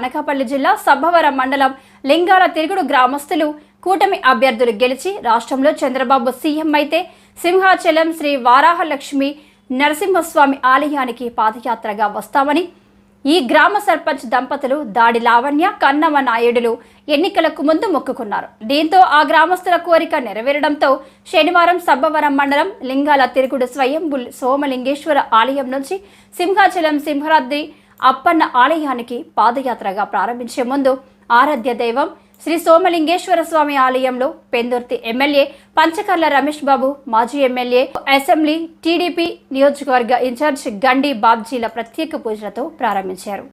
అనకాపల్లి జిల్లా సబ్బవరం మండలం లింగాల తిరుగుడు గ్రామస్తులు కూటమి అభ్యర్థులు గెలిచి రాష్ట్రంలో చంద్రబాబు సీఎం అయితే సింహాచలం శ్రీ వారాహలక్ష్మి నరసింహస్వామి ఆలయానికి పాదయాత్రగా వస్తామని ఈ గ్రామ సర్పంచ్ దంపతులు దాడి లావణ్య కన్నమ నాయుడులు ఎన్నికలకు ముందు మొక్కుకున్నారు. దీంతో ఆ గ్రామస్తుల కోరిక నెరవేరడంతో శనివారం సబ్బవరం మండలం లింగాల తిరుగుడు స్వయంభూ సోమలింగేశ్వర ఆలయం నుంచి సింహాచలం సింహరాద్రి అప్పన్న ఆలయానికి పాదయాత్రగా ప్రారంభించే ముందు ఆరాధ్య దైవం శ్రీ సోమలింగేశ్వర స్వామి ఆలయంలో పెందుర్తి ఎమ్మెల్యే పంచకర్ల రమేష్ బాబు, మాజీ ఎమ్మెల్యే, అసెంబ్లీ టీడీపీ నియోజకవర్గ ఇన్ఛార్జ్ గండి బాబ్జీల ప్రత్యేక పూజలతో ప్రారంభించారు.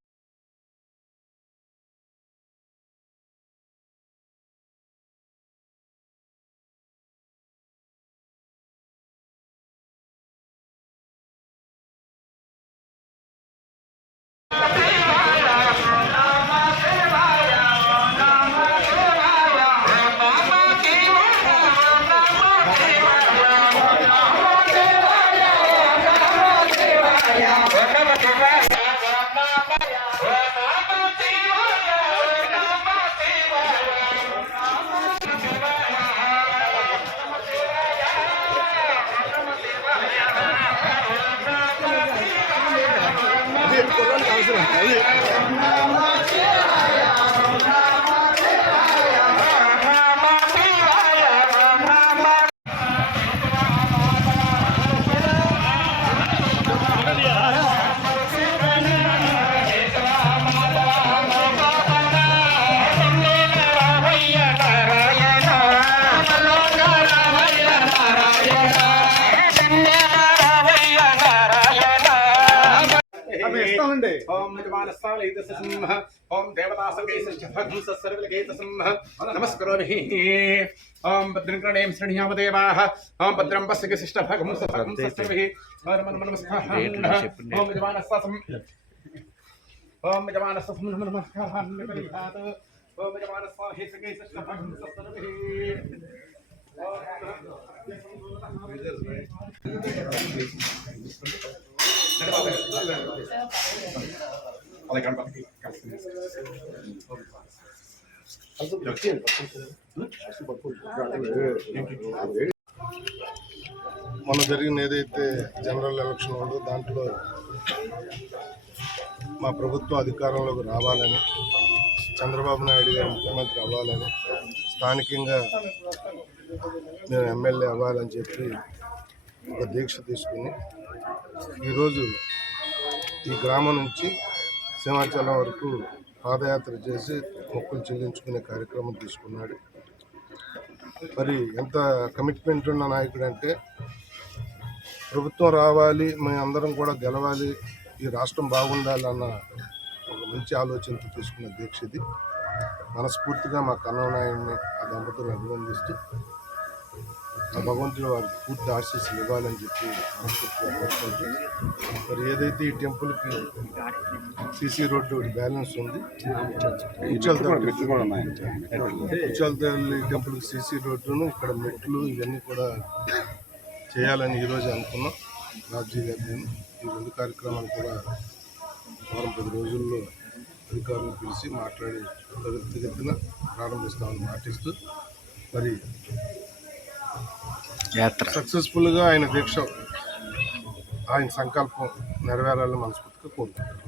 ओम नमस्करोमि ओम भद्रंकरणेम श्रेणियामदेवाः ओम भद्रं पश्यति शिष्टभगं सर्वैः नमस्कारः ओम यजमानस्सं नमस्कारः ओम यजमानस्वाहे सगे शिष्टभगं सर्वैः మొన్న జరిగిన ఏదైతే జనరల్ ఎలక్షన్ ఉందో దాంట్లో మా ప్రభుత్వం అధికారంలోకి రావాలని, చంద్రబాబు నాయుడు గారు ముఖ్యమంత్రి అవ్వాలని, స్థానికంగా మేము ఎమ్మెల్యే అవ్వాలని చెప్పి ఒక దీక్ష తీసుకుని ఈరోజు ఈ గ్రామం నుంచి సింహాచలం వరకు పాదయాత్ర చేసి మొక్కులు చెల్లించుకునే కార్యక్రమం తీసుకున్నాడు. మరి ఎంత కమిట్మెంట్ ఉన్న నాయకుడు అంటే, ప్రభుత్వం రావాలి, మేము అందరం కూడా గెలవాలి, ఈ రాష్ట్రం బాగుండాలన్న ఒక మంచి ఆలోచనతో తీసుకున్న దీక్ష ఇది. మనస్ఫూర్తిగా మా కన్ననాయుడిని ఆ దంపతులను అభినందిస్తూ ఆ భగవంతుడు వారికి పూర్తి ఆశీస్సులు ఇవ్వాలని చెప్పి మనస్ఫూర్తిగా కోరుకుంటూ, మరి ఏదైతే ఈ టెంపుల్కి సీసీ రోడ్డు బ్యాలెన్స్ ఉంది, ఉచ్చల్తల్లి టెంపుల్కి సీసీ రోడ్డును, ఇక్కడ మెట్లు ఇవన్నీ కూడా చేయాలని ఈరోజు అనుకున్నాం. రాజీ గారి ఈ రెండు కార్యక్రమాలు కూడా వారం 10 రోజుల్లో అధికారులను పిలిచి మాట్లాడి త్వరితగతిన ప్రారంభిస్తామని మాటిస్తూ, మరి సక్సెస్ఫుల్గా ఆయన దీక్ష, ఆయన సంకల్పం నెరవేరాలని మనస్ఫూర్తిగా కోరుకుంటున్నాం.